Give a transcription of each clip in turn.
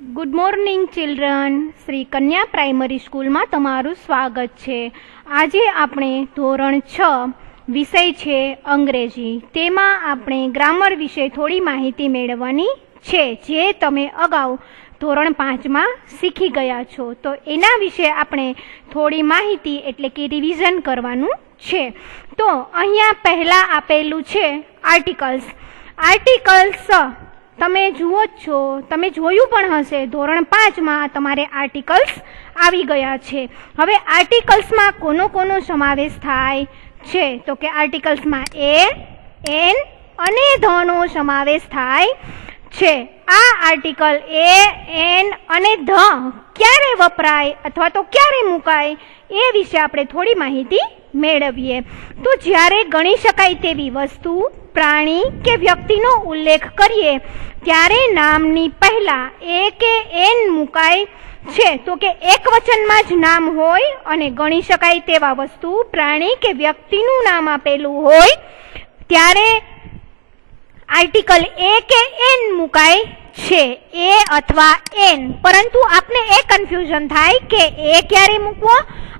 Good morning children. Shri કન્યા primary સ્કૂલમાં તમારું સ્વાગત છે. આજે આપણે ધોરણ 6 વિષય છે અંગ્રેજી. તેમાં આપણે ગ્રામર વિશે થોડી માહિતી મેળવવાની છે, જે તમે અગાઉ ધોરણ 5માં શીખી ગયા છો. તો એના વિશે આપણે થોડી માહિતી એટલે કે રિવિઝન કરવાનું છે. તો અહીંયા પહેલાં આપેલું છે આર્ટિકલ્સ. તમે જુઓ જ છો, તમે જોયું પણ હશે, ધોરણ 5માં તમારે આર્ટિકલ્સ આવી ગયા છે. હવે આર્ટિકલ્સમાં કોનો સમાવેશ થાય છે? તો કે આર્ટિકલ્સમાં એ, એન અને ધનો સમાવેશ થાય છે. આ આર્ટિકલ એ, એન અને ધ ક્યારે વપરાય અથવા તો ક્યારે મુકાય એ વિશે આપણે થોડી માહિતી મેળવીએ. તો જ્યારે ગણી શકાય તેવી વસ્તુ, પ્રાણી કે વ્યક્તિનો ઉલ્લેખ કરીએ ત્યારે નામની પહેલા એ કે એન મુકાય છે. તો કે એક વચનમાં જ નામ હોય અને ગણી શકાય તેવા વસ્તુ, પ્રાણી કે વ્યક્તિનું નામ આપેલું હોય ત્યારે આર્ટિકલ એ કે એન મુકાય છે, એ અથવા એન. પરંતુ આપને એ કન્ફ્યુઝન થાય કે એ ક્યારે મૂકવો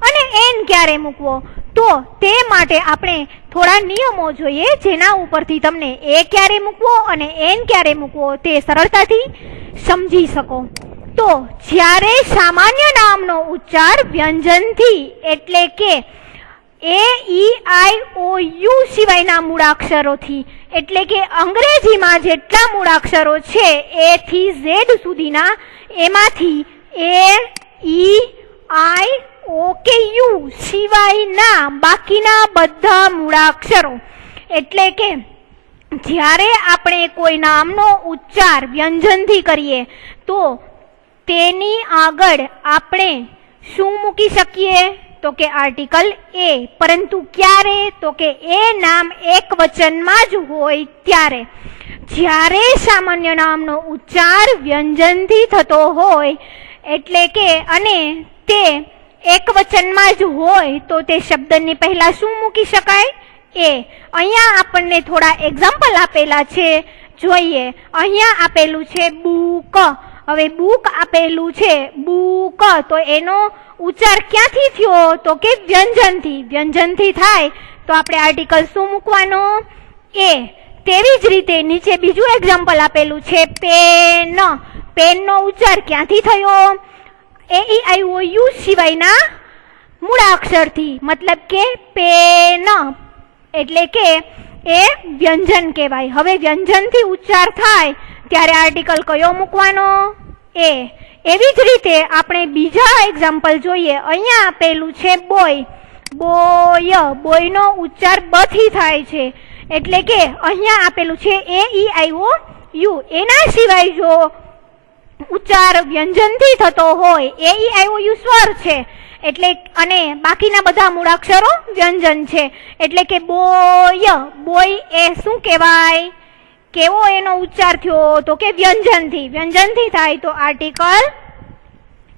અને એન ક્યારે મૂકવો. તો તે માટે આપણે થોડા નિયમો જોઈએ, જેના ઉપરથી તમને એ ક્યારે મૂકવો અને એન ક્યારે મૂકવો તે સરળતાથી સમજી શકો. તો જ્યારે સામાન્ય નામનો ઉચ્ચાર વ્યંજનથી એટલે કે એ, ઈ, આઈ, ઓ, યુ સિવાયના મૂળાક્ષરોથી, એટલે કે અંગ્રેજીમાં જેટલા મૂળાક્ષરો છે એ થી ઝેડ સુધીના, એમાંથી એ, ઈ, આઈ, ઓ કે યુ સિવાયના બાકીના બધા મૂળાક્ષરો, એટલે કે જ્યારે આપણે કોઈ નામનો ઉચ્ચાર વ્યંજનથી કરીએ તો તેની આગળ આપણે શું મૂકી શકીએ? તો કે આર્ટિકલ એ. પરંતુ ક્યારે? તો કે એ નામ એક વચનમાં જ હોય ત્યારે. જ્યારે સામાન્ય નામનો ઉચ્ચાર વ્યંજનથી થતો હોય એટલે કે અને તે એક વચનમાં જ હોય તો તે શબ્દની પહેલા શું મૂકી શકાય? એ. અહીંયા આપણને થોડા એક્ઝામ્પલ આપેલા છે, જોઈએ. અહીંયા આપેલું છે બુક. હવે બુક આપેલું છે, બુક, તો એનો ઉચ્ચાર ક્યાંથી થયો? તો કે વ્યંજનથી. વ્યંજનથી થાય તો આપણે આર્ટિકલ શું મૂકવાનો? એ. તેવી જ રીતે નીચે બીજું એક્ઝામ્પલ આપેલું છે પેન. પેનનો ઉચ્ચાર ક્યાંથી થયો? એ, ઈ, આઈ, ઓ, યુ સિવાયના મૂળાક્ષરથી, મતલબ કે પેન, એટલે કે એ વ્યંજન કહેવાય. હવે વ્યંજનથી ઉચ્ચાર થાય ત્યારે આર્ટિકલ કયો મૂકવાનો? એ. એવી જ રીતે આપણે બીજા એક્ઝામ્પલ જોઈએ. અહીંયા આપેલું છે બોય. બોય. બોયનો ઉચ્ચાર બથી થાય છે, એટલે કે અહીંયા આપેલું છે એ, ઈ, આઈ, ઓ, યુ. એના સિવાય જો ઉચ્ચાર વ્યંજનથી થતો હોય, એ, ઈ, આઈ, ઓ, યુ સ્વર છે, એટલે અને બાકીના બધા મૂળાક્ષરો વ્યંજન છે, એટલે કે બોય. બોય એ શું કહેવાય? કેવો એનો ઉચ્ચાર થયો? તો કે વ્યંજનથી. વ્યંજનથી થાય તો આર્ટિકલ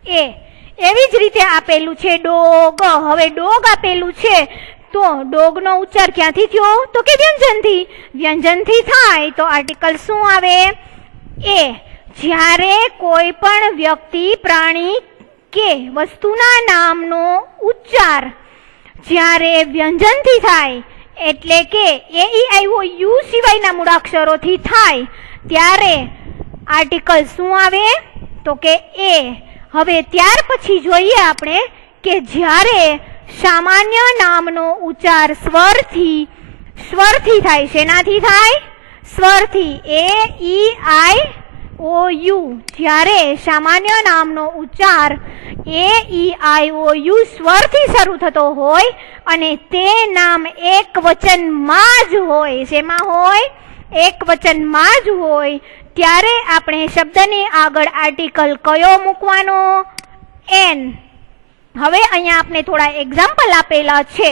એ. એવી જ રીતે આપેલું છે ડોગ. હવે ડોગ આપેલું છે તો ડોગનો ઉચ્ચાર ક્યાંથી થયો? તો કે વ્યંજનથી. વ્યંજનથી થાય તો આર્ટિકલ શું આવે? એ. જ્યારે કોઈ પણ વ્યક્તિ, પ્રાણી કે વસ્તુના નામનો ઉચ્ચાર જ્યારે વ્યંજનથી થાય એટલે કે એ, ઈ, આઈ, ઓ, યુ સિવાયના મૂળાક્ષરોથી થાય ત્યારે આર્ટિકલ શું આવે? તો કે એ. હવે ત્યાર પછી જોઈએ આપણે કે જ્યારે સામાન્ય નામનો ઉચ્ચાર સ્વરથી થાય. શેનાથી થાય? સ્વરથી. એ, ઈ, આઈ, ઓ, યુ. જ્યારે સામાન્ય નામનો ઉચ્ચાર એ, ઈ, આઈ, ઓ, યુ સ્વરથી શરૂ થતો હોય અને તે નામ એક વચનમાં જ હોય. શેમાં હોય? એક વચનમાં જ હોય ત્યારે આપણે શબ્દની આગળ આર્ટિકલ કયો મૂકવાનો? એન. હવે અહીંયા આપણે થોડા એક્ઝામ્પલ આપેલા છે.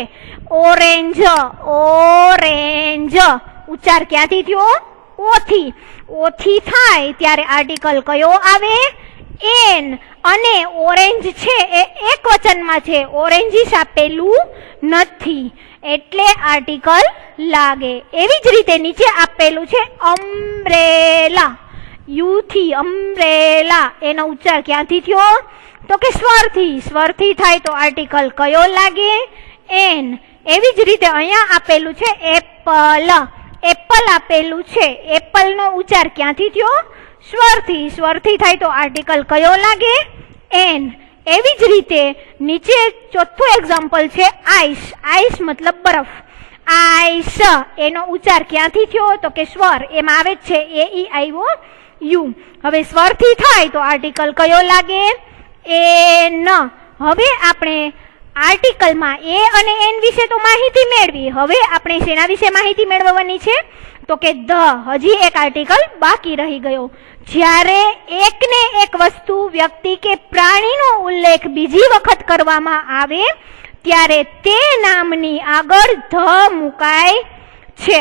ઓરેન્જ. ઓરેન્જ. ઉચ્ચાર ક્યાંથી થયો? ઓથી. ઓથી થાય ત્યારે આર્ટિકલ કયો આવે? એન. અને ઓરેન્જ છે એ એક વચનમાં છે, ઓરેન્જીસ આપેલું નથી, એટલે આર્ટિકલ લાગે. એવી જ રીતે નીચે આપેલું છે અમ્બ્રેલા. યુ થી અમ્બ્રેલા એનો ઉચ્ચાર ક્યાંથી થયો? તો કે સ્વરથી. સ્વરથી થાય તો આર્ટિકલ કયો લાગે? એન. એવી જ રીતે અહીંયા આપેલું છે એપલ. એપલ આપેલું છે. એપલનો ઉચ્ચાર ક્યાંથી થયો? સ્વરથી. સ્વરથી થાય તો આર્ટિકલ કયો લાગે? એન. એવી જ રીતે નીચે ચોથું એક્ઝામ્પલ છે આઈસ. આઈસ મતલબ બરફ. આઈસ એનો ઉચ્ચાર ક્યાંથી થયો? તો કે સ્વર. એમાં આવે છે એ ઈ આઈ ઓ યુ. હવે સ્વરથી થાય તો આર્ટિકલ કયો લાગે? એન. હવે આપણે આર્ટિકલમાં એ અને એન વિશે તો માહિતી મેળવી. હવે આપણે શેના વિશે માહિતી મેળવવાની છે? તો કે ધ. હજી એક આર્ટિકલ બાકી રહી ગયો. જ્યારે એકને એક વસ્તુ, વ્યક્તિ કે પ્રાણીનો ઉલ્લેખ બીજી વખત કરવામાં આવે ત્યારે તે નામની આગળ ધ મુકાય છે.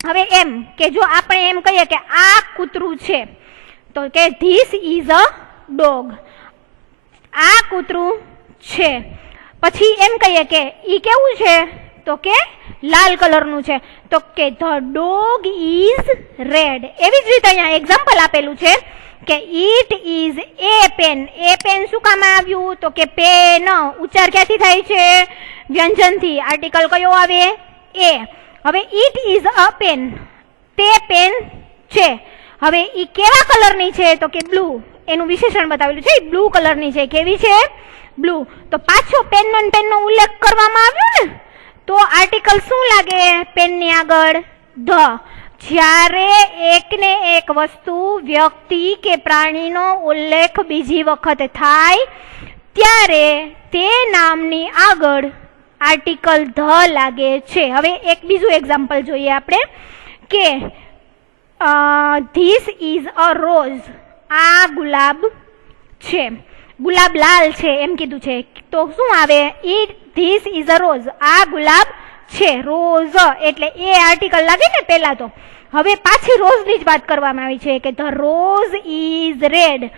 હવે એમ કે જો આપણે એમ કહીએ કે આ કૂતરું છે તો કે ધીસ ઇઝ અ ડોગ. આ કૂતરું છે. પછી એમ કહીએ કે ઈ કેવું છે? તો કે લાલ કલરનું છે. તો કે ધ ડોગ ઇઝ રેડ. એવી જ રીતે અહીંયા એક્ઝામ્પલ આપેલું છે કે it is a pen. A pen શું કામ આવ્યું? તો કે પેન. ઉચ્ચાર ક્યાંથી થાય છે? વ્યંજનથી. આર્ટિકલ કયો આવે? એ. હવે ઇટ ઇઝ અ પેન. તે પેન છે. હવે ઈ કેવા કલરની છે? તો કે બ્લુ. એનું વિશેષણ બતાવેલું છે. બ્લુ કલરની છે. કેવી છે? બ્લુ. તો પાછો પેનનો ઉલ્લેખ કરવામાં આવ્યો ને, તો આર્ટિકલ શું લાગે પેનની આગળ? ધ. જ્યારે એકને એક વસ્તુ, વ્યક્તિ કે પ્રાણીનો ઉલ્લેખ બીજી વખત થાય ત્યારે તે નામની આગળ આર્ટિકલ ધ લાગે છે. હવે એક બીજું એક્ઝામ્પલ જોઈએ આપણે કે ધીસ ઇઝ અ રોઝ. આ ગુલાબ છે. ગુલાબ લાલ છે એમ કીધું છે તો શું આવે? This is a rose. આ ગુલાબ છે. રોઝ એટલે એ આર્ટિકલ લાગે ને પહેલા તો. હવે પાછી રોઝની જ વાત કરવામાં આવી છે કે ધ રોઝ ઇઝ રેડ.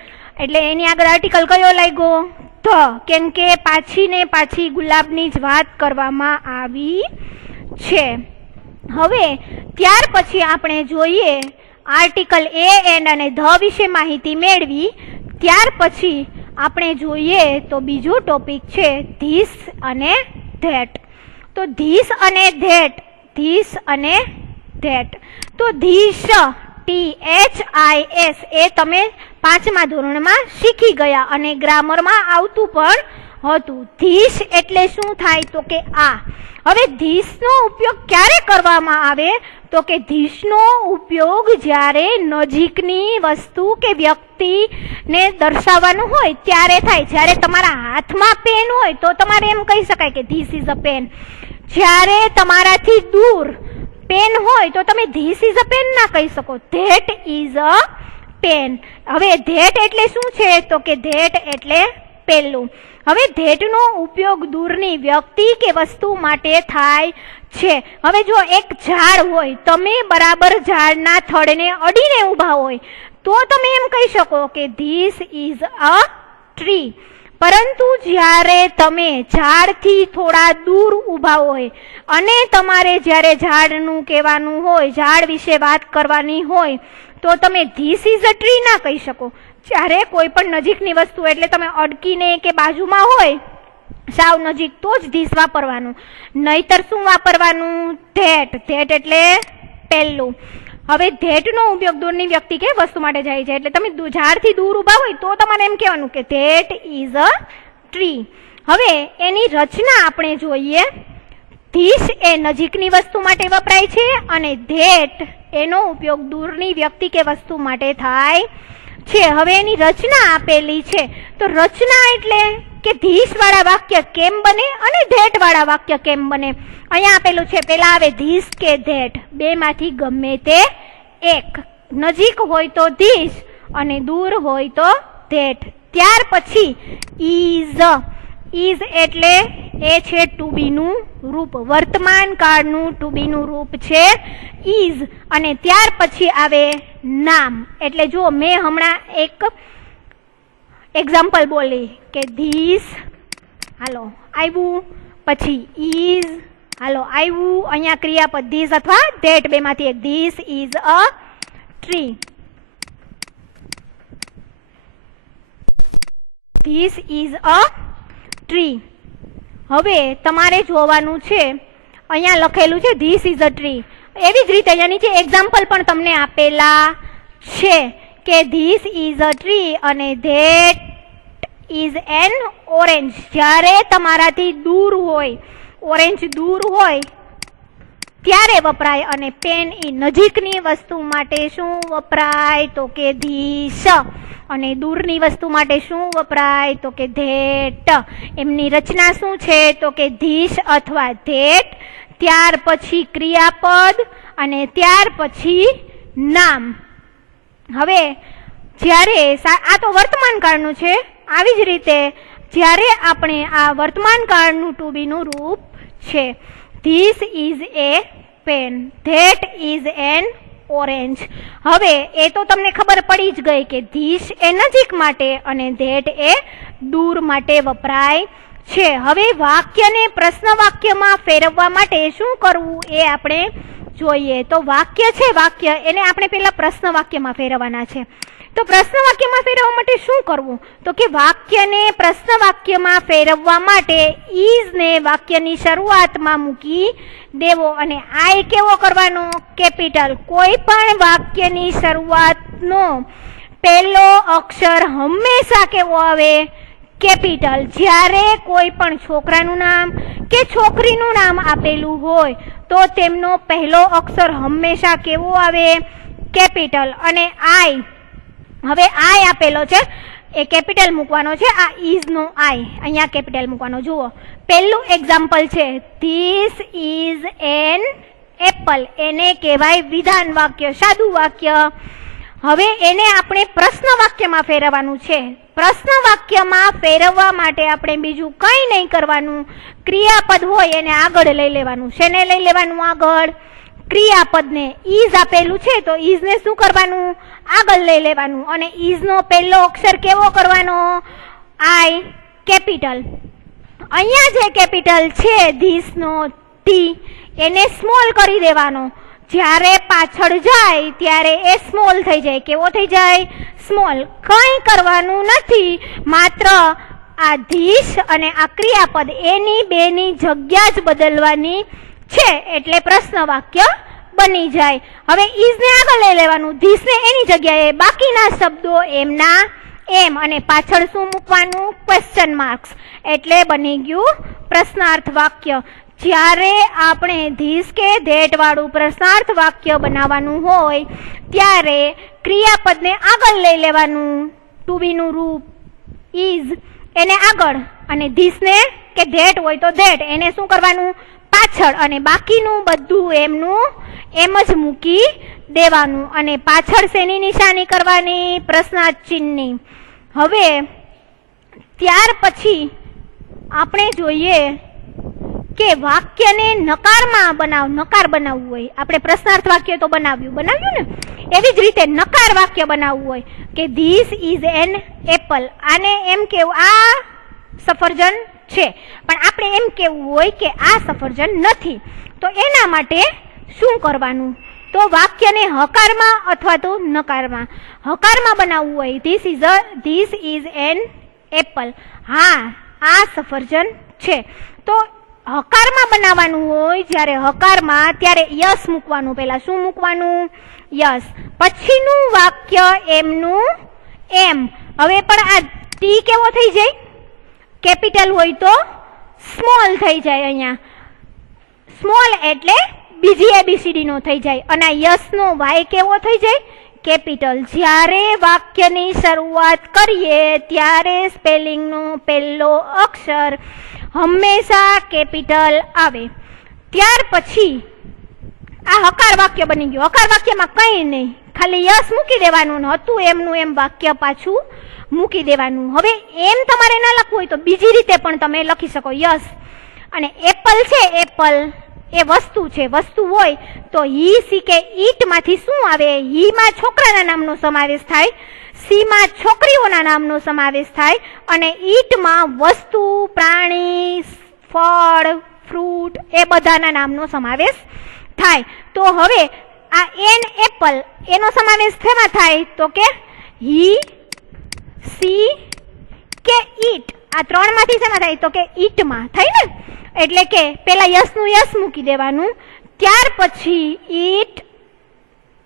એટલે એની આગળ આર્ટિકલ કયો લાગ્યો? ધ. કેમ કે પાછી ને પાછી ગુલાબની જ વાત કરવામાં આવી છે. હવે ત્યાર પછી આપણે જોઈએ આર્ટિકલ એ એન્ડ અને ધ વિશે માહિતી મેળવી. ત્યાર પછી આપણે જોઈએ તો બીજો ટોપિક છે ધીસ અને ધેટ. તો ધીસ અને ધેટ. ધીસ અને ધેટ. તો ધીસ THIS એ તમે 5મા ધોરણમાં શીખી ગયા અને ગ્રામરમાં આવતું પણ હતું. ધીસ એટલે શું થાય? તો કે આ. હવે ધીસનો ઉપયોગ ક્યારે કરવામાં આવે? તો કે ધીસનો ઉપયોગ જ્યારે નજીકની વસ્તુ કે વ્યક્તિને દર્શાવવાનું હોય ત્યારે થાય. જ્યારે તમારા હાથમાં પેન હોય તો તમારે એમ કહી શકાય કે ધીસ ઇઝ અ પેન. જ્યારે તમારાથી દૂર પેન હોય તો તમે ધીસ ઇઝ અ પેન ના કહી શકો. That is a pen. હવે ધેટ એટલે શું છે? તો કે ધેટ એટલે પેલું. હવે ધેટનો ઉપયોગ દૂરની વ્યક્તિ કે વસ્તુ માટે થાય છે. હવે જો એક ઝાડ હોય, તમે બરાબર ઝાડના થડને અડીને ઊભા હોય તો તમે એમ કહી શકો કે ધીસ ઇઝ અ ટ્રી. પરંતુ જ્યારે તમે ઝાડથી થોડા દૂર ઊભા હોય અને તમારે જ્યારે ઝાડનું કહેવાનું હોય, ઝાડ વિશે વાત કરવાની હોય તો તમે ધીસ ઇઝ અ ટ્રી ના કહી શકો. જ્યારે કોઈ પણ નજીકની વસ્તુ એટલે તમે અડકીને કે બાજુમાં હોય સાવ નજીક તો જ ધીસ વાપરવાનું. નહીતર શું વાપરવાનું? ધેટ. ધેટ એટલે પહેલું. હવે ધેટનો ઉપયોગ દૂરની વ્યક્તિ કે વસ્તુ માટે જાય છે. એટલે તમે ઝાડથી દૂર ઊભા હોય તો તમારે એમ કહેવાનું કે ધેટ ઇઝ અ ટ્રી. હવે એની રચના આપણે જોઈએ. ધીસ એ નજીકની વસ્તુ માટે વપરાય છે અને ધેટ એનો ઉપયોગ દૂરની વ્યક્તિ કે વસ્તુ માટે થાય છે. હવે એની રચના આપેલી છે. તો રચના એટલે કે ધીસ વાળા વાક્ય કેમ બને અને ધેટ વાળા વાક્ય કેમ બને. અહીંયા આપેલું છે. પેલા આવે ધીસ કે ધેટ. બેમાંથી ગમે તે એક. નજીક હોય તો ધીસ અને દૂર હોય તો ધેટ. ત્યાર પછી ઇઝ. ઇઝ એટલે એ છે ટુ બી નું રૂપ. વર્તમાન કાળનું ટુ બી નું રૂપ છે ઇઝ. અને ત્યાર પછી આવે નામ. એટલે જો મેં હમણાં એક એક્ઝામ્પલ બોલી કે ધીસ, હાલો આવ્યું, પછી ઇઝ, હાલો આવ્યું. અહીંયા ક્રિયાપદ ધીસ અથવા ધેટ બેમાંથી એક. This is a tree. This is a tree. હવે તમારે જોવાનું છે, અહીંયા લખેલું છે ધીસ ઇઝ અ ટ્રી. એવી જ રીતે અહીંયા નીચે એક્ઝામ્પલ પણ તમને આપેલા છે કે ધીસ ઇઝ અ ટ્રી અને ધેટ ઇઝ એન ઓરેન્જ. જ્યારે તમારાથી દૂર હોય, ઓરેન્જ દૂર હોય ત્યારે વપરાય, અને પેન એ નજીકની વસ્તુ માટે શું વપરાય તો કે ધીસ, અને દૂરની વસ્તુ માટે શું વપરાય તો કે ધેટ. એમની રચના શું છે તો કે ધીસ અથવા ધેટ, ત્યાર પછી ક્રિયાપદ અને ત્યાર પછી નામ. હવે જ્યારે આ તો વર્તમાન કાળનું છે, આવી જ રીતે જ્યારે આપણે આ વર્તમાન કાળનું ટુ બી નું રૂપ છે, this is a pen, that is an orange. હવે એ તો તમને ખબર પડી જ ગઈ કે ધીસ એ નજીક માટે અને ધેટ એ દૂર માટે વપરાય છે. હવે વાક્યને પ્રશ્ન વાક્યમાં ફેરવવા માટે શું કરવું એ આપણે જોઈએ. તો વાક્ય છે, વાક્ય એને આપણે પેલા પ્રશ્ન વાક્યમાં ફેરવવાના છે. તો પ્રશ્ન વાક્યમાં ફેરવવા માટે શું કરવું તો કે વાક્યને પ્રશ્ન વાક્યમાં ફેરવવા માટે ઇઝ ને વાક્યની શરૂઆતમાં મૂકી દેવો, અને આઈ કેવો કરવાનો કેપિટલ. કોઈ પણ વાક્યની શરૂઆતનો પહેલો અક્ષર હંમેશા કેવો આવે કેપિટલ. જ્યારે કોઈ પણ છોકરાનું નામ કે છોકરીનું નામ આપેલું હોય તો તેમનો પહેલો અક્ષર હંમેશા કેવો આવે કેપિટલ. અને આઈ, હવે આઈ આપેલો છે એ કેપિટલ મૂકવાનો છે. આ ઇઝ નો આઈ અહીંયા કેપિટલ મૂકવાનો. જુઓ પહેલું એક્ઝામ્પલ છે ધીસ ઇઝ એન એપલ. એને કહેવાય વિધાન વાક્ય, સાદું વાક્ય. હવે એને આપણે પ્રશ્ન વાક્યમાં ફેરવવાનું છે. પ્રશ્ન વાક્યમાં ફેરવવા માટે આપણે બીજું કંઈ નહીં કરવાનું, ક્રિયાપદ હોય એને આગળ લઈ લેવાનું. શેને લઈ લેવાનું આગળ? ક્રિયાપદને. ઇઝ આપેલું છે તો ઇઝને શું કરવાનું આગળ લઈ લેવાનું, અને ઇઝનો પહેલો અક્ષર કેવો કરવાનો આઈ કેપિટલ. અહીંયા જે કેપિટલ છે ધીસનો ટી એને સ્મોલ કરી દેવાનો. જ્યારે પાછળ જાય ત્યારે એ સ્મોલ થઈ જાય. કેવો થઈ જાય? સ્મોલ. કંઈ કરવાનું નથી, માત્ર આ ધીસ અને આ ક્રિયાપદ એની બેની જગ્યા જ બદલવાની છે, એટલે પ્રશ્ન વાક્ય બની જાય. હવે ઇઝને આગળ લઈ લેવાનું, ધીસને એની જગ્યાએ, બાકીના શબ્દો એમના એમ, અને પાછળ શું મૂકવાનું? Question marks. એટલે બની ગયું પ્રશ્નાર્થ વાક્ય. જ્યારે આપણે ધીસ કે ધેટ વાળું પ્રશ્નાર્થ વાક્ય બનાવવાનું હોય ત્યારે ક્રિયાપદને આગળ લઈ લેવાનું, ટુ બી નું રૂપ ઇઝ એને આગળ, અને ધીસને કે ધેટ હોય તો ધેટ એને શું કરવાનું પાછળ, અને બાકીનું બધું એમનું એમ જ મૂકી દેવાનું. અને પાછળ શેની નિશાની કરવાની? પ્રશ્નાર્થ ચિહ્નની. હવે ત્યાર પછી આપણે જોઈએ કે વાક્યને નકારમાં નકાર બનાવવું હોય. આપણે પ્રશ્નાર્થ વાક્ય તો બનાવ્યું ને, એવી જ રીતે નકાર વાક્ય બનાવવું હોય કે ધીસ ઇઝ એન એપલ. આને એમ કેવું આ સફરજન છે, પણ આપણે એમ કેવું હોય કે આ સફરજન નથી. તો એના માટે શું કરવાનું? તો વાક્યને હકારમાં અથવા તો નકારમાં. હકારમાં બનાવવું હોય ધીસ ઇઝ એન એપલ, હા આ સફરજન છે. તો હકારમાં બનાવવાનું હોય જ્યારે હકારમાં ત્યારે યસ મૂકવાનું. પહેલા શું મૂકવાનું? યસ. પછીનું વાક્ય એમનું એમ. હવે પણ આ ટી કેવો થઈ જાય? કેપિટલ હોય તો સ્મોલ થઈ જાય. અહીંયા સ્મોલ એટલે બીજી એબીસીડી નો થઈ જાય, અને યસ નો વાય કેવો થઈ જાય? કેપિટલ. જ્યારે વાક્યની શરૂઆત કરીએ ત્યારે સ્પેલિંગનો પહેલો અક્ષર હંમેશા કેપિટલ આવે. ત્યાર પછી આ હકાર વાક્ય બની ગયું. હકાર વાક્યમાં કંઈ નહીં, ખાલી યસ મૂકી દેવાનું, હતું એમનું એમ વાક્ય પાછું મૂકી દેવાનું. હવે એમ તમારે ન લખવું હોય તો બીજી રીતે પણ તમે લખી શકો યસ. અને એપલ છે, એપલ એ વસ્તુ છે. વસ્તુ હોય તો હી સી કે ઈટ માંથી શું આવે? હી માં છોકરાના નામનો સમાવેશ થાય, સી માં છોકરીઓના નામનો સમાવેશ થાય, અને ઈટમાં વસ્તુ, પ્રાણી, ફળ, ફ્રૂટ એ બધાના નામનો સમાવેશ થાય. તો હવે આ એન એપલ એનો સમાવેશ શેમાં થાય? તો કે હી, સી કે આ 3 માંથી શેમાં થાય તો કે ઈટમાં થાય ને, એટલે કે પેલા યસનું યસ મૂકી દેવાનું, ત્યાર પછી ઈટ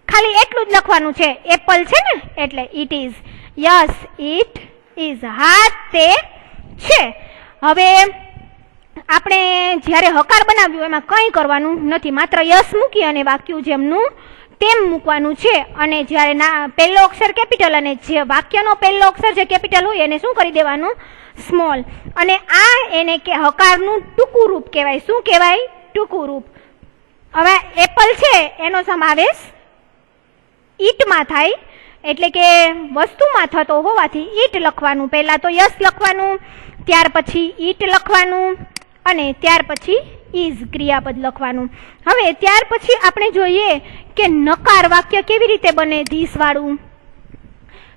ખાલી એટલું જ લખવાનું છે, એપલ છે ને એટલે it is, yes it is, હા તે છે. હવે આપણે જ્યારે હકાર બનાવ્યું એમાં કંઈ કરવાનું નથી, માત્ર યસ મૂકી અને વાક્યું જેમનું તેમ મૂકવાનું છે. અને જ્યારે પહેલો અક્ષર કેપિટલ અને જે વાક્યનો પહેલો અક્ષર જે કેપિટલ હોય એને શું કરી દેવાનું, સ્મોલ. અને આ એને કે હકારનું ટૂંકું રૂપ કહેવાય. શું કહેવાય? ટૂંકું રૂપ. હવે એપલ છે એનો સમાવેશ ઈટમાં થાય, એટલે કે વસ્તુમાં થતો હોવાથી ઈટ લખવાનું, પહેલાં તો યસ લખવાનું, ત્યાર પછી ઈટ લખવાનું અને ત્યાર પછી ઇઝ ક્રિયાપદ લખવાનું. હવે ત્યાર પછી આપણે જોઈએ કે નકાર વાક્ય કેવી રીતે બને ધીસ વાળું.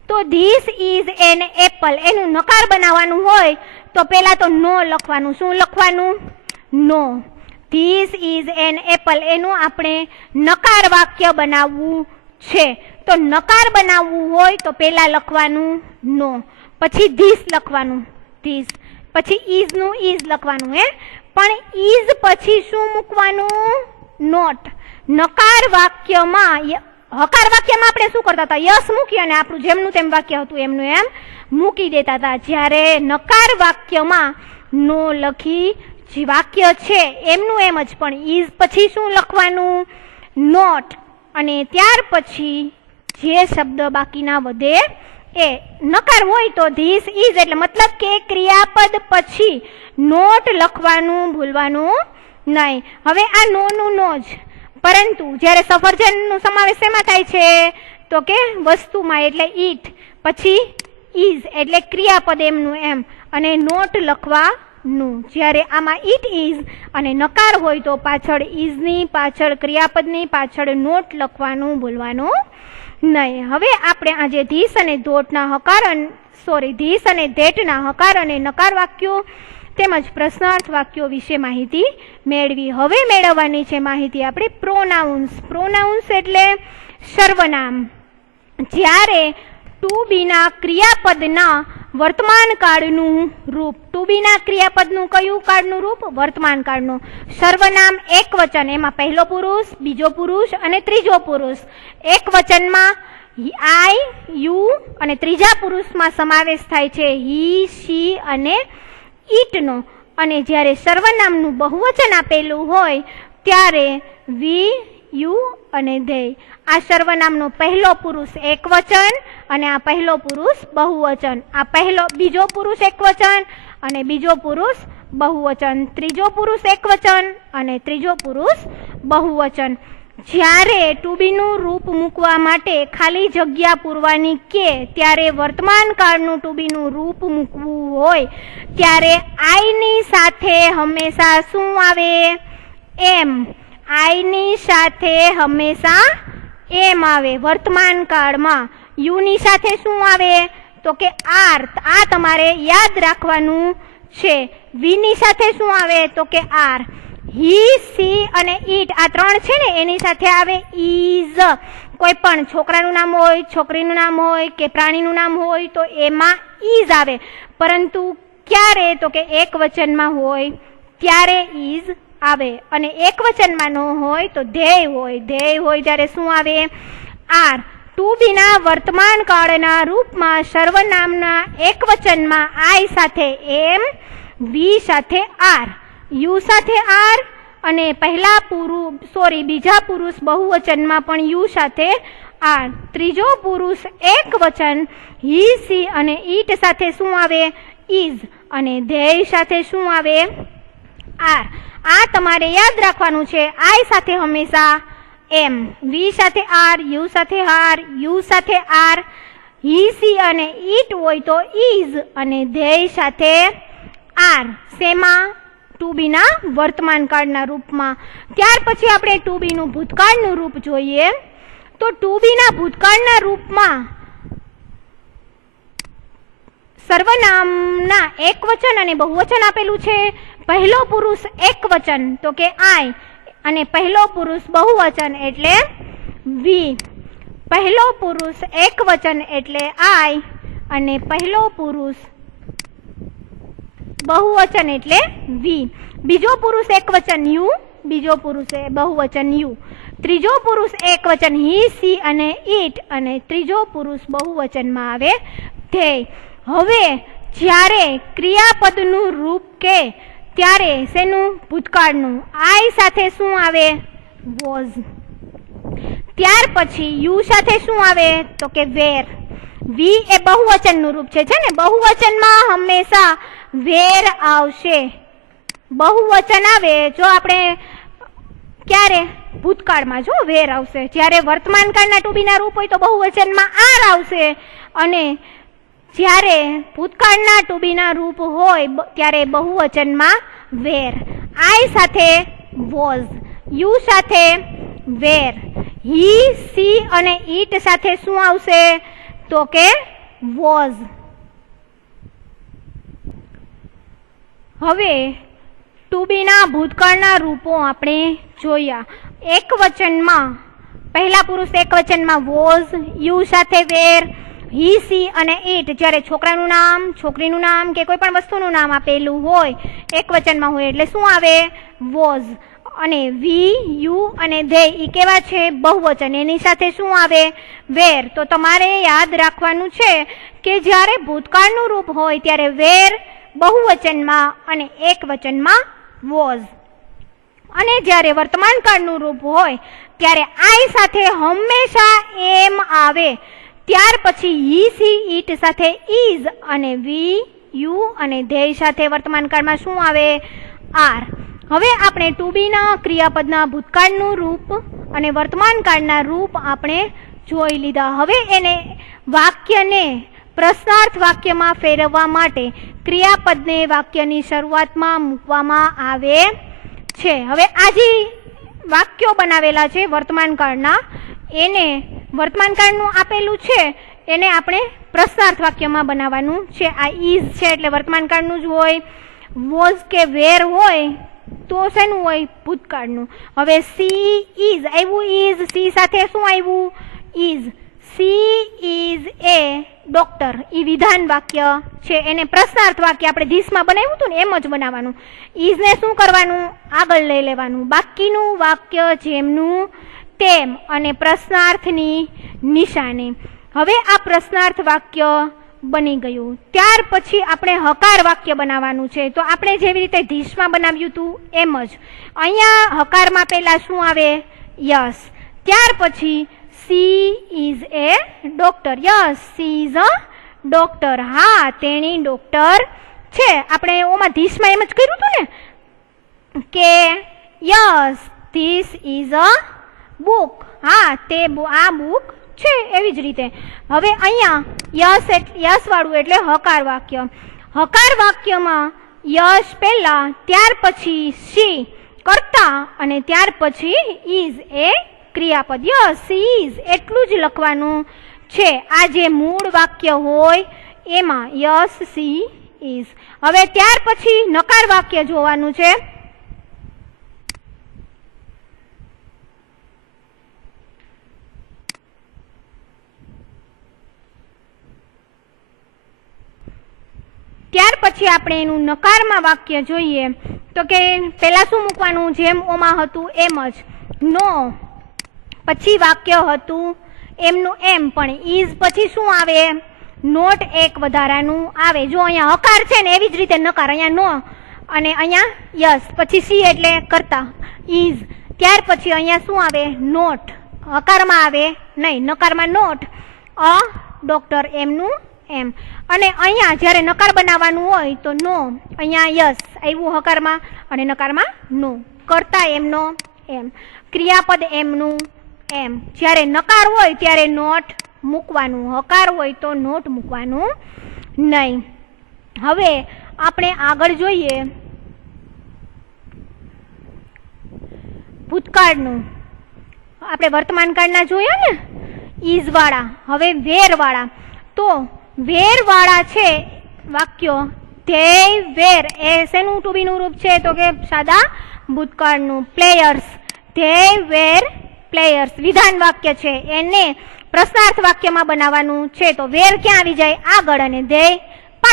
તો ધીસ ઇઝ એન એપલ, એનું નકાર બનાવવાનું હોય તો પહેલા તો નો લખવાનું. શું લખવાનું? નો. ધીસ ઇઝ એન એપલ, એનું આપણે નકાર વાક્ય બનાવવું છે. તો નકાર બનાવવું હોય તો પહેલા લખવાનું નો, પછી ધીસ લખવાનું, ધીસ, પછી ઇઝનું ઇઝ લખવાનું. પણ ઇઝ પછી શું મૂકવાનું? નોટ. નકાર વાક્યમાં, હકાર વાક્યમાં આપણે શું કરતા હતા? યસ મૂકી અને આપણું જેમનું તેમ વાક્ય હતું એમનું એમ મૂકી દેતા હતા. જ્યારે નકાર વાક્યમાં નો લખી જે વાક્ય છે એમનું એમ જ, પણ ઇઝ પછી શું લખવાનું? નોટ. અને ત્યાર પછી જે શબ્દ બાકીના વધે એ નકાર હોય તો ધીસ ઇઝ, એટલે મતલબ કે ક્રિયાપદ પછી નોટ લખવાનું ભૂલવાનું નહીં. હવે આ નોનું નો જ, પરંતુ જ્યારે સફરજનનો સમાવેશ શેમાં થાય છે તો કે વસ્તુમાં, એટલે ઈટ, પછી ઇઝ એટલે ક્રિયાપદ એમનું એમ અને નોટ લખવાનું. જ્યારે આમાં ઈટ ઇઝ અને નકાર હોય તો પાછળ ઇઝની પાછળ ક્રિયાપદની પાછળ નોટ લખવાનું ભૂલવાનું નહીં. હવે આપણે આજે ધીસ અને ધોટના હકાર ધીસ અને ધેટના હકાર અને નકાર વાક્યો તેમજ પ્રશ્નાર્થ વાક્યો વિશે માહિતી મેળવી. હવે મેળવવાની છે માહિતી આપણે પ્રોનાઉન્સ. પ્રોનાઉન્સ એટલે સર્વનામ. જ્યારે ટુ બીના ક્રિયાપદના વર્તમાન કાળનું રૂપ. ટુ બીના ક્રિયાપદનું કયું કાળનું રૂપ? વર્તમાન કાળનું. સર્વનામ એક વચન, એમાં પહેલો પુરુષ, બીજો પુરુષ અને ત્રીજો પુરુષ. એક વચનમાં આઈ, યુ અને ત્રીજા પુરુષમાં સમાવેશ થાય છે હી, શી અને ઈટનો. અને જ્યારે સર્વનામનું બહુવચન આપેલું હોય ત્યારે વી, યુ અને ધે. આ સર્વનામનો પહેલો પુરુષ એક વચન અને આ પહેલો પુરુષ બહુવચન. આ બીજો પુરુષ એક વચન અને બીજો પુરુષ બહુવચન. ત્રીજો પુરુષ એક વચન અને ત્રીજો પુરુષ બહુવચન. જ્યારે ટુ બીનું રૂપ મૂકવા માટે ખાલી જગ્યા પૂરવાની કે ત્યારે વર્તમાન કાળનું ટુ બીનું રૂપ મૂકવું હોય ત્યારે આઈની સાથે હંમેશા શું આવે? એમ. આઈની સાથે હંમેશા એમ આવે વર્તમાન કાળમાં. યુની સાથે શું આવે તો કે આર. આ તમારે યાદ રાખવાનું છે. વીની સાથે શું આવે તો કે આર. હી, સી અને ઈટ આ ત્રણ છે ને એની સાથે આવે ઇઝ. કોઈ પણ છોકરાનું નામ હોય, છોકરીનું નામ હોય કે પ્રાણીનું નામ હોય તો એમાં ઇઝ આવે. પરંતુ ક્યારે તો કે એક વચનમાં હોય ત્યારે ઇઝ આવે અને એક વચનમાં ન હોય તો ધ્યેય હોય. ધ્યેય હોય ત્યારે શું આવે? આર. ટુ બીના વર્તમાન કાળના રૂપમાં સર્વનામના એક વચનમાં આઈ સાથે એમ, વી સાથે આર, યુ સાથે આર અને બીજા પુરુષ બહુવચનમાં પણ યુ સાથે આર. ત્રીજો પુરુષ એક વચન હી, સી અને ઈટ સાથે શું આવે? ઇઝ અને ધ્યેય સાથે શું આવે? આર. આ તમારે યાદ રાખવાનું છે. આઈ સાથે હંમેશા એમ, વી સાથે આર, યુ સાથે આર, યુ સાથે આર, હી, સી અને ઈટ હોય તો ઇઝ અને ધ્યેય સાથે આર. શેમાં? ટુ બીના વર્તમાન કાળના રૂપમાં. ત્યાર પછી આપણે ટુ બીનું ભૂતકાળનું રૂપ જોઈએ. તો ટુ બીના ભૂતકાળના રૂપમાં સર્વનામના એક વચન અને બહુવચન આપેલું છે. પહેલો પુરુષ એક વચન તો કે આઈ અને પહેલો પુરુષ બહુવચન એટલે વી. પહેલો પુરુષ એક વચન એટલે આઈ અને પહેલો પુરુષ બહુવચન એટલે વી. બીજો પુરુષ એકવચન યુ, બીજો પુરુષ બહુવચન યુ. ત્રીજો પુરુષ એકવચન હી, સી અને ઈટ, અને ત્રીજો પુરુષ બહુવચનમાં આવે ધેય. હવે જ્યારે ક્રિયાપદનું રૂપ કે ત્યારે શેનું? ભૂતકાળનું. આઈ સાથે શું આવે? વોઝ. ત્યાર પછી યુ સાથે શું આવે? તો કે વેર. વી એ બહુવચનનું રૂપ છે ને, બહુવચનમાં હંમેશા વેર આવશે. બહુવચન આવે જો આપણે ક્યારે? ભૂતકાળમાં જો વેર આવશે. જ્યારે વર્તમાન કાળના ટુ બી ના રૂપ હોય તો બહુવચનમાં આર આવશે, અને જ્યારે ભૂતકાળના ટુ બી ના રૂપ હોય ત્યારે બહુવચનમાં વેર. આઈ સાથે વોઝ, યુ સાથે વેર, હી, સી અને ઈટ સાથે શું આવશે? તો કે વોઝ. હવે ટુ બી ના ભૂતકાળના રૂપો આપણે જોયા. એકવચનમાં પહેલા પુરુષ એકવચનમાં વોઝ, યુ સાથે વેર, હી, સી અને ઈટ. જ્યારે છોકરાનું નામ, છોકરીનું નામ કે કોઈ પણ વસ્તુનું નામ આપેલું હોય એકવચનમાં હોય એટલે શું આવે? વોઝ. અને વી, યુ અને ધે ઈ કેવા છે? બહુવચન. એની સાથે શું આવે? વેર. તો તમારે યાદ રાખવાનું છે કે જ્યારે ભૂતકાળનું રૂપ હોય ત્યારે વેર બહુવચનમાં અને એકવચનમાં વોઝ, અને જ્યારે વર્તમાન કાળનું રૂપ હોય ત્યારે આઈ સાથે હંમેશા એમ આવે. ત્યાર પછી હી, સી, ઈટ સાથે ઇઝ, અને વી, યુ અને ધેય સાથે વર્તમાન કાળમાં શું આવે? આર. હવે આપણે ટુ બી ના ક્રિયાપદના ભૂતકાળનું રૂપ અને વર્તમાન કાળના રૂપ આપણે જોઈ લીધા. હવે એને વાક્યને પ્રશ્નાર્થ વાક્યમાં ફેરવવા માટે ક્રિયાપદને વાક્યની શરૂઆતમાં મૂકવામાં આવે છે. હવે આ જે વાક્યો બનાવેલા છે વર્તમાન કાળના, એને વર્તમાન કાળનું આપેલું છે એને આપણે પ્રશ્નાર્થ વાક્યમાં બનાવવાનું છે. આ ઇઝ છે એટલે વર્તમાન કાળનું જ હોય. વોઝ કે વેર હોય તો શેનું હોય? ભૂતકાળનું. હવે સી ઇઝ આવ્યું, ઇઝ સી સાથે શું આવ્યું? Is. She is a doctor. એ વિધાન વાક્ય છે, એને પ્રશ્નાર્થ વાક્ય આપણે ધીસમાં બનાવ્યું હતું ને એમ જ બનાવવાનું. ઇઝને શું કરવાનું? આગળ લઈ લેવાનું. બાકીનું વાક્ય જેમનું તેમ અને પ્રશ્નાર્થની નિશાની. હવે આ પ્રશ્નાર્થ વાક્ય બની ગયું. ત્યાર પછી આપણે હકાર વાક્ય બનાવવાનું છે. તો આપણે જેવી રીતે ધીસમાં બનાવ્યું હતું એમ જ અહીંયા હકારમાં પહેલા શું આવે? યસ. ત્યાર પછી C is a doctor. Yes, she is a doctor. હા, તેણી ડોક્ટર છે. આપણે ઓમાં ધીસમાં એમ જ કર્યું હતું ને કે yes, this is a book. હા, તે આ બુક છે. એવી જ રીતે હવે અહીંયા યસ વાળું એટલે હકાર વાક્ય. હકાર વાક્યમાં યસ પહેલા, ત્યાર પછી સી કર્તા અને ત્યાર પછી ઇઝ એ ક્રિયાપદ. યસ, સી ઇઝ એટલું જ લખવાનું છે. આ જે મૂળ વાક્ય હોય એમાં યસ, સી ઇઝ. હવે ત્યાર પછી નકાર વાક્ય જોવાનું છે. ત્યાર પછી આપણે એનું નકારમાં વાક્ય જોઈએ તો કે પહેલા શું મૂકવાનું? જેમ ઓમાં હતું એમ જ. નો પછી વાક્ય હતું એમનું એમ, પણ ઇઝ પછી શું આવે? નોટ એક વધારાનું આવે. જો અહીંયા હકાર છે ને એવી જ રીતે નકાર. અહીંયા નો અને અહીંયા યસ, પછી સી એટલે કરતા, ઇઝ. ત્યાર પછી અહીંયા શું આવે? નોટ. હકારમાં આવે નહીં, નકારમાં નોટ. અ ડોક્ટર, એમનું એમ. અને અહીંયા જ્યારે નકાર બનાવવાનું હોય તો નો, અહીંયા યસ આવ્યું હકારમાં અને નકારમાં નો. કરતા એમનો એમ, ક્રિયાપદ એમનું એમ. જ્યારે નકાર હોય ત્યારે નોટ મૂકવાનું, હકાર હોય તો નોટ મૂકવાનું નહીં. હવે આપણે આગળ જોઈએ ભૂતકાળનું. આપણે વર્તમાન કાળના જોયા ને ઇઝ વાળા. હવે વેર વાળા. તો વેર વાળા છે વાક્યો. તે વેર એ શેનું ટુ બી નું રૂપ છે? તો કે સાદા ભૂતકાળનું. પ્લેયર્સ, તે વેર પ્લેયર્સ વિધાન વાક્ય છે, એને પ્રશ્નાર્થ વાક્યમાં બનાવવાનું છે. તો વેર ક્યાં આવી જાય? આગળ, અને ધ્યેય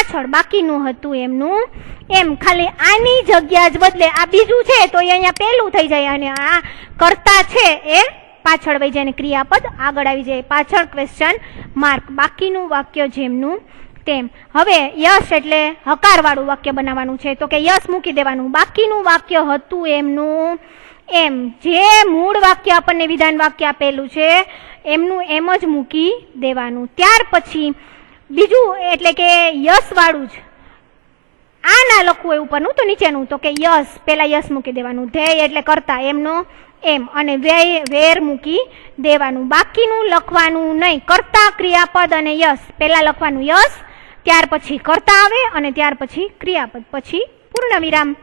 પાછળ, બાકીનું હતું એમનું એમ. ખાલી આની જગ્યા જ બદલે, આ બીજું છે તો એ અહીંયા પેલું થઈ જાય અને આ કરતા છે એ પાછળ વહી જાય, ક્રિયાપદ આગળ આવી જાય, પાછળ ક્વેશ્ચન માર્ક, બાકીનું વાક્ય જેમનું તેમ. હવે યસ એટલે હકાર વાળું વાક્ય બનાવવાનું છે, તો કે યસ મૂકી દેવાનું. બાકીનું વાક્ય હતું એમનું એમ, જે મૂળ વાક્ય આપણને વિધાન વાક્ય આપેલું છે એમનું એમ જ મૂકી દેવાનું. ત્યાર પછી બીજું એટલે કે યસ વાળું જ, આ ના લખવું હોય ઉપરનું તો નીચેનું, તો કે યસ, પેલા યસ મૂકી દેવાનું. ધ્યેય એટલે કરતા એમનો એમ, અને વેર મૂકી દેવાનું. બાકીનું લખવાનું નહીં, કરતા ક્રિયાપદ અને યસ, પેલા લખવાનું યસ, ત્યાર પછી કરતા આવે અને ત્યાર પછી ક્રિયાપદ, પછી પૂર્ણ વિરામ.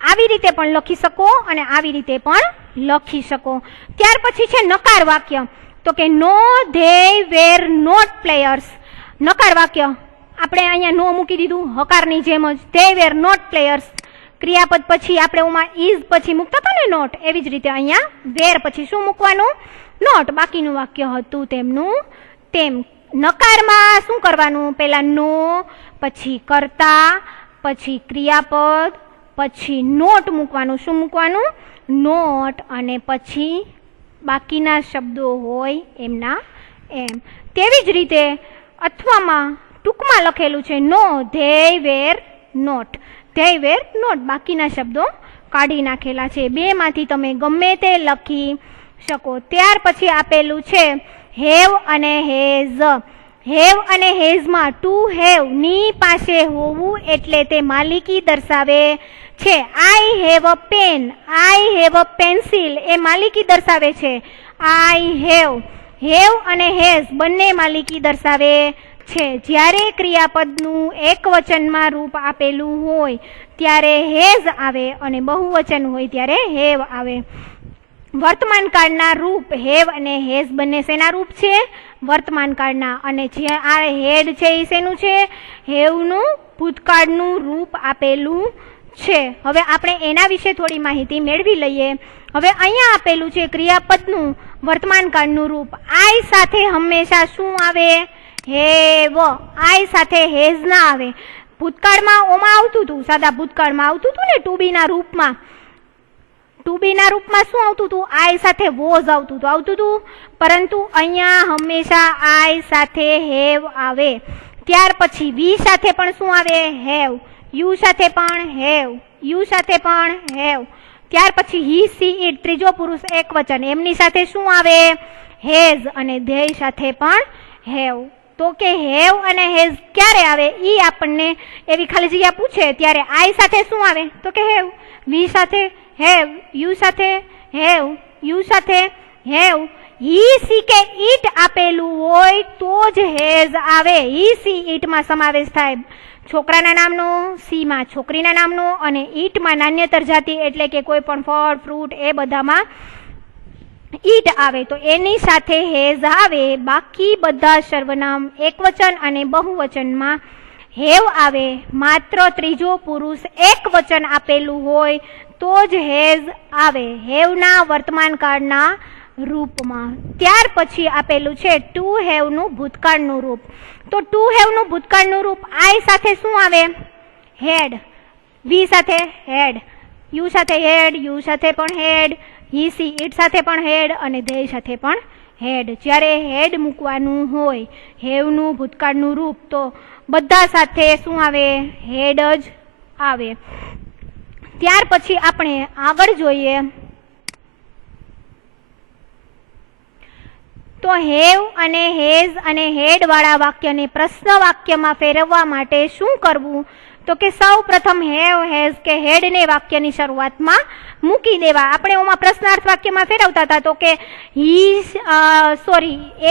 આવી રીતે પણ લખી શકો અને આવી રીતે પણ લખી શકો. ત્યાર પછી છે નકાર વાક્ય, તો કે no they were not players. નકાર વાક્ય આપણે અહીંયા નો મૂકી દીધું હકારની જેમ જ, ધે વેર નોટ પ્લેયર્સ. ક્રિયાપદ પછી આપણે ઓમાં ઇઝ પછી મૂકતા હતા ને નોટ, એવી જ રીતે અહીંયા વેર પછી શું મૂકવાનું? નોટ. બાકીનું વાક્ય હતું તેમનું તેમ. નકારમાં શું કરવાનું? પેલા નો, પછી કરતા, પછી ક્રિયાપદ, પછી નોટ મૂકવાનું. શું મૂકવાનું? નોટ. અને પછી બાકીના શબ્દો હોય એમના એમ. તેવી જ રીતે અથવામાં ટૂંકમાં લખેલું છે no they were not, they were not, બાકીના શબ્દો કાઢી નાખેલા છે. બેમાંથી તમે ગમે તે લખી શકો. ત્યાર પછી આપેલું છે હેવ અને હેઝ. હેવ અને હેઝમાં ટુ હેવ ની પાસે હોવું એટલે તે માલિકી દર્શાવે છે. I have a pen, I have a pencil એ માલિકી દર્શાવે છે. આઈ હેવ, હેવ અને હેઝ બંને માલિકી દર્શાવે છે. જ્યારે ક્રિયાપદનું એક વચનમાં રૂપ આપેલું હોય ત્યારે હેઝ આવે અને બહુવચન હોય ત્યારે હેવ આવે. વર્તમાન કાળના રૂપ હેવ અને હેઝ બંને શેના રૂપ છે? વર્તમાન કાળના. અને જે આ હેડ છે એ શેનું છે? હેવનું ભૂતકાળનું રૂપ આપેલું છે. હવે આપણે એના વિશે થોડી માહિતી મેળવી લઈએ. હવે અહીંયા આપેલું છે ક્રિયાપદનું વર્તમાન કાળનું રૂપ. આઈ સાથે હંમેશા શું આવે? હેવ. આઈ સાથે હેઝ ના આવે. ભૂતકાળમાં ઓમાં આવતું હતું, સાદા ભૂતકાળમાં આવતું હતું ને ટુ બી ના રૂપમાં, ટુ બી ના રૂપમાં શું આવતું હતું? આઈ સાથે વોઝ આવતું હતું. પરંતુ અહીંયા હંમેશા આઈ સાથે હેવ આવે. ત્યાર પછી વી સાથે પણ શું આવે? હેવ. યુ સાથે પણ હેવ, યુ સાથે પણ હેવ. ત્યાર પછી હી, સી, ઇટ ત્રીજો પુરુષ એક વચન, એમની સાથે શું આવે? હેઝ. અને ધ્યેય સાથે પણ હેવ. તો કે હેવ અને હેઝ ક્યારે આવે? ઈ આપણને એવી ખાલી જગ્યા પૂછે ત્યારે આઈ સાથે શું આવે? તો કે હેવ. વી સાથે હેવ, યુ સાથે હેવ, યુ સાથે હેવ. હી, સી કે ઈટ આપેલું હોય તો જ હેઝ આવે. હી, સી, ઈટમાં સમાવેશ થાય છોકરાના નામનો, સીમાં છોકરીના નામનો અને ઈટમાં નાન્યતર જાતિ એટલે કે કોઈ પણ ફળ, ફ્રૂટ એ બધામાં ઈટ આવે તો એની સાથે હેઝ આવે. બાકી બધા સર્વનામ એકવચન અને બહુવચનમાં હેવ આવે. માત્ર ત્રીજો પુરુષ એક વચન આપેલું હોય તો જ હેઝ આવે, હેવના વર્તમાન કાળના રૂપમાં. ત્યાર પછી આપેલું છે ટુ હેવનું ભૂતકાળનું રૂપ. તો ટુ હેવનું ભૂતકાળનું રૂપ આઈ સાથે શું આવે? હેડ. વી સાથે હેડ, યુ સાથે હેડ, યુ સાથે પણ હેડ, હી, સી, ઇટ સાથે પણ હેડ અને ધ્યેય સાથે પણ હેડ. જ્યારે હેડ મૂકવાનું હોય હેવનું ભૂતકાળનું રૂપ તો બધા સાથે શું આવે? હેડ જ આવે. ત્યાર પછી આપણે આગળ જોઈએ તો હેવ અને હેઝ અને હેડ વાળા વાક્યને પ્રશ્ન વાક્યમાં ફેરવવા માટે શું કરવું? તો કે સૌ પ્રથમ હેવ, હેઝ કે હેડને વાક્યની શરૂઆતમાં મૂકી દેવા. આપણે ઓમાં પ્રશ્નાર્થ વાક્યમાં ફેરવતા હતા તો કે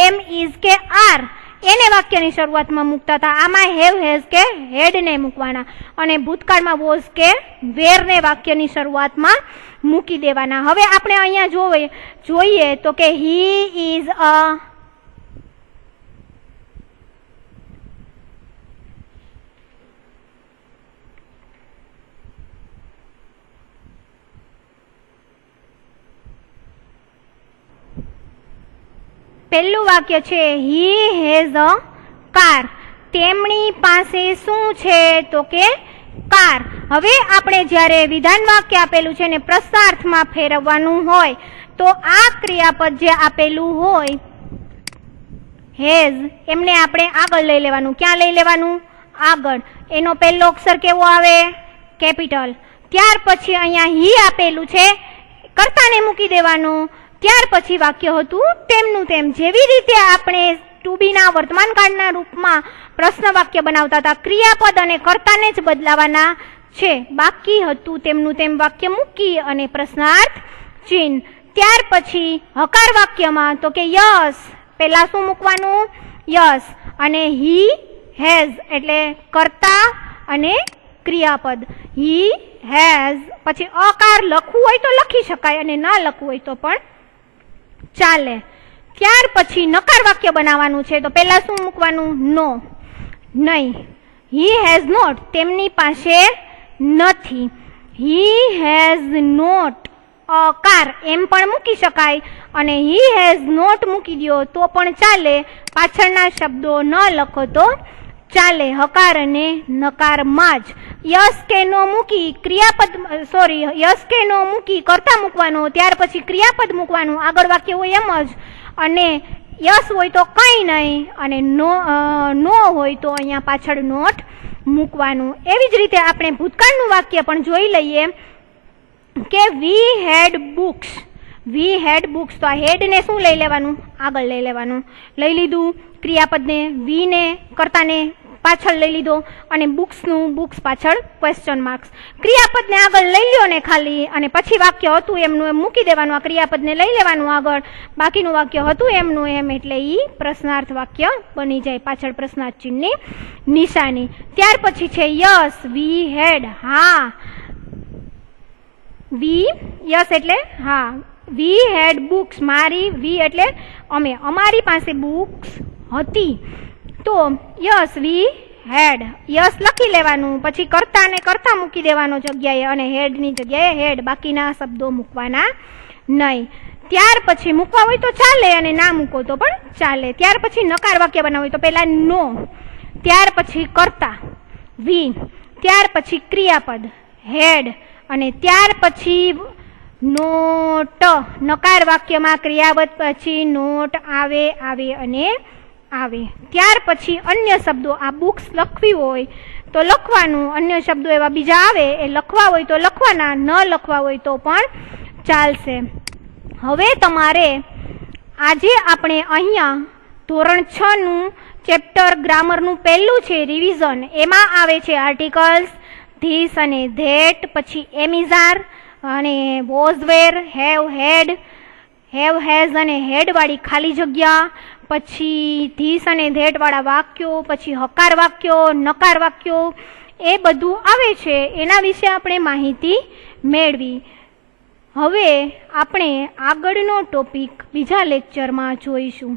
એમ, ઇઝ કે આર એને વાક્યની શરૂઆતમાં મૂકતા હતા. આમાં હેવ, હેઝ કે હેડને મૂકવાના અને ભૂતકાળમાં વોઝ કે વેરને વાક્યની શરૂઆતમાં મૂકી દેવાના. હવે આપણે અહીંયા જોઈએ તો કે હી ઇઝ અ પહેલું વાક્ય છે હી હેઝ અ કાર. તેમની પાસે શું છે તો કે કાર. હવે આપણે જ્યારે વિધાન વાક્ય આપેલું છે ને પ્રશ્નાર્થમાં ફેરવવાનું હોય તો આ ક્રિયાપદ જે આપેલું હોય હેઝ એમને આપણે આગળ લઈ લેવાનું. ક્યાં લઈ લેવાનું? આગળ. એનો પહેલો અક્ષર કેવો આવે? કેપિટલ. ત્યાર પછી અહીંયા હી આપેલું છે, કર્તાને મૂકી દેવાનું. ત્યાર પછી વાક્ય હતું તેમનું તેમ. જેવી રીતે આપણે ટુ બીના વર્તમાન કાળના રૂપમાં પ્રશ્ન વાક્ય બનાવતા હતા, ક્રિયાપદ અને કર્તાને જ બદલાવાના છે. બાકી હતું તેમનું તેમ વાક્ય મૂકી અને પ્રશ્નાર્થ ચિહ્ન. ત્યાર પછી હકાર વાક્યમાં તો કે યસ, પહેલા શું મૂકવાનું? યસ. અને હી હેઝ એટલે કર્તા અને ક્રિયાપદ. He has. પછી અકાર લખવું હોય તો લખી શકાય અને ના લખવું હોય તો પણ ચાલે. ત્યાર પછી નકાર વાક્ય બનાવવાનું છે તો પહેલા શું મૂકવાનું? નો, નહીં. હી હેઝ નોટ, તેમની પાસે નથી. હી હેઝ નોટ અકાર એમ પણ મૂકી શકાય અને હી હેઝ નોટ મૂકી દો તો પણ ચાલે. પાછળના શબ્દો ન લખો તો ચાલે. હકાર અને નકારમાં જ યસ કે નો મૂકી ક્રિયાપદ યસ કે નો મૂકી કર્તા મૂકવાનો, ત્યાર પછી ક્રિયાપદ મૂકવાનું. આગળ વાક્ય હોય એમ જ. અને યસ હોય તો કંઈ નહીં અને નો હોય તો અહીંયા પાછળ નોટ મૂકવાનું. એવી જ રીતે આપણે ભૂતકાળનું વાક્ય પણ જોઈ લઈએ કે વી હેડ બુક્સ. વી હેડ બુક્સ તો આ હેડને શું લઈ લેવાનું? આગળ લઈ લેવાનું. લઈ લીધું. ક્રિયાપદને વીને કર્તાને પાછળ લઈ લીધો અને બુક્સ પાછળ ક્વેશ્ચન માર્ક્સ. ક્રિયાપદને આગળ લઈ લ્યો ને ખાલી અને પછી વાક્ય હતું એમનું એમ મૂકી દેવાનું. આ ક્રિયાપદને લઈ લેવાનું આગળ, બાકીનું વાક્ય હતું એમનું એમ, એટલે ઈ પ્રશ્નાર્થ વાક્ય બની જાય. પાછળ પ્રશ્નાર્થ ચિહ્નની નિશાની. ત્યાર પછી છે યસ, વી હેડ. હા, વી યસ એટલે હા. વી હેડ બુક્સ. મારી વી એટલે અમે, અમારી પાસે બુક્સ હતી. તો યસ વી હેડ. યસ લખી લેવાનું. પછી કર્તા ને કર્તા મૂકી દેવાનો જગ્યાએ અને હેડની જગ્યાએ હેડ. બાકીના શબ્દો મૂકવાના નહીં. ત્યાર પછી મૂકવા હોય તો ચાલે અને ના મૂકો તો પણ ચાલે. ત્યાર પછી નકાર વાક્ય બનાવવું હોય તો પહેલા નો, ત્યાર પછી કર્તા વી, ત્યાર પછી ક્રિયાપદ હેડ અને ત્યાર પછી નોટ. નકાર વાક્યમાં ક્રિયાપદ પછી નોટ આવે અને આવે. ત્યાર પછી અન્ય શબ્દો. આ બુક્સ લખવી હોય તો લખવાનું, અન્ય શબ્દો એવા બીજા આવે એ લખવા હોય તો લખવાના, ન લખવા હોય તો પણ ચાલશે. હવે તમારે આજે આપણે અહીંયા ધોરણ 6 નું ચેપ્ટર ગ્રામરનું પહેલું છે રિવિઝન. એમાં આવે છે આર્ટિકલ્સ, ધીસ અને ધેટ, પછી એમિઝાર અને was wear, have head, have has અને હેડ વાળી ખાલી જગ્યા, પછી ધીસ અને ધેટ વાળા વાક્યો, પછી હકાર વાક્યો, નકાર વાક્યો, એ બધું આવે છે. એના વિશે આપણે માહિતી મેળવી. હવે આપણે આગળનો ટોપિક બીજા લેક્ચરમાં જોઈશું.